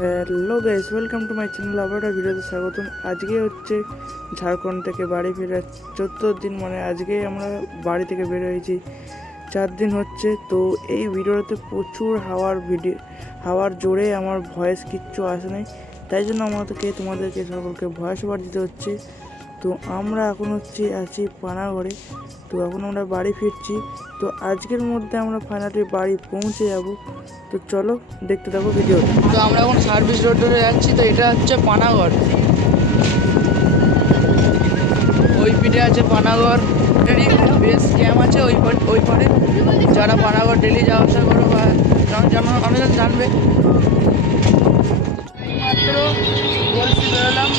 Hello guys, welcome to my channel. আবার একটা ভিডিওতে স্বাগতম। আজকে হচ্ছে ঝাড়খণ্ড থেকে বাড়ি ফেরার 14 দিন, মানে আজকেই আমরা বাড়ি থেকে বের হয়েছি। 4 দিন হচ্ছে। তো এই ভিডিওতে প্রচুর হাওয়ার জোরে আমার ভয়েস কিচ্ছু আসে নাই, তাই জন্য তোমাদেরকে সকলকে ভয়েস ওভার দিতে হচ্ছে। তো আমরা এখন আছি পানাগড়ে। তো এখন আমরা বাড়ি ফিরছি। তো আজকের মধ্যে আমরা ফাইনালি বাড়ি পৌঁছে যাব। তো চলো দেখতে থাকো ভিডিও। তো আমরা এখন সার্ভিস রোড ধরে যাচ্ছি। তো এটা হচ্ছে পানাগড়, ওই পিঠে আছে পানাগড় বেস ক্যাম্প আছে ওই পারে। যারা পানাগড় ডেলি যাওয়া আসা করো বা অনেক জানবে। মাত্র বলছি বেরোলাম,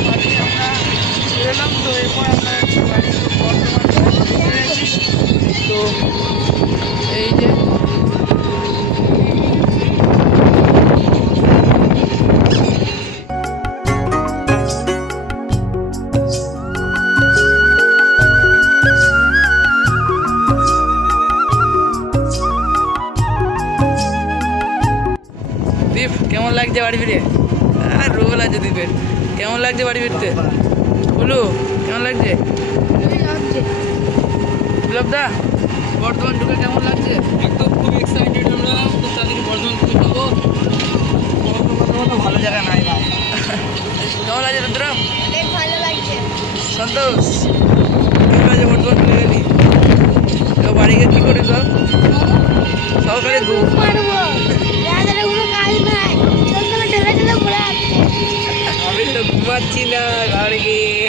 আমরা বেরোলাম। তো এরপর আমরা গাড়ি বর্ধমান তো এই যে দীপ, কেমন লাগছে বাড়ি ফিরে? আর রোল আছে দীপের। কেমন লাগছে বাড়ি ফিরতে? বলু কেমন লাগছে? বিপ্লবদা, বর্ধমান ঢুকে কেমন লাগছে? একদম খুব এক্সাইটেড আমরা, খুব তাড়াতাড়ি বর্ধমান ঢুকে যাবো। বর্ধমান ভালো জায়গা নাই ভাই। কেমন লাগছে রুদ্রম? অনেক ভালো লাগছে। সন্তোষ, কেমন লাগছে বর্ধমান ঢুকে গেলি? তো বাড়ি গিয়ে কী করি সব? সকালে ঘুম মারবো, রাতের কোনো কাজ নাই, সকালে ঠেলে ঠেলে পড়ে আছে। আমি তো ঘুমাচ্ছি না ঘরে গিয়ে।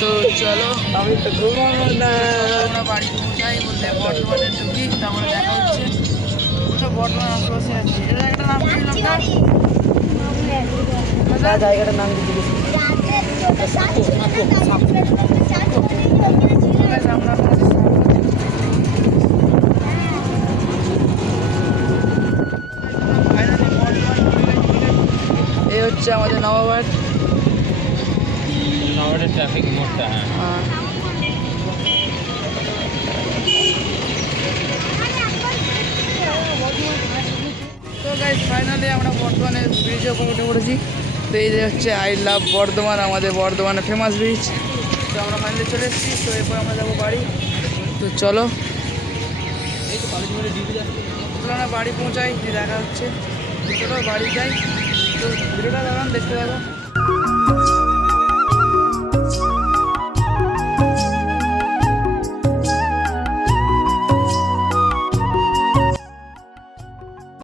তো চলো, আমি তো ঘুমাবো না। আমরা বাড়ি পৌঁছাই বলতে বর্ধমানে ঢুকি, তারপরে দেখা হচ্ছে। ওটা বর্ধমান আশেপাশে আছে। এটা একটা নাম কি নামটা? জায়গাটার নাম কি জিজ্ঞেস এই হচ্ছে আমাদের নবাবাদ। নগরের ট্রাফিক মোড়টা। হ্যাঁ, তো গাইস, ফাইনালি আমরা বর্ধমানের ব্রিজের উপর উঠে পড়েছি। তো এই যে হচ্ছে আই লাভ বর্ধমান, আমাদের বর্ধমানের ফেমাস ব্রিজ। তো আমরা ফাইনালি চলে এসেছি। তো এরপর আমরা যাবো বাড়ি। তো চলো আমরা বাড়ি পৌঁছাই, দেখা হচ্ছে। তো চলো বাড়ি যাই। তো ভিডিওটা দেখতে থাকো।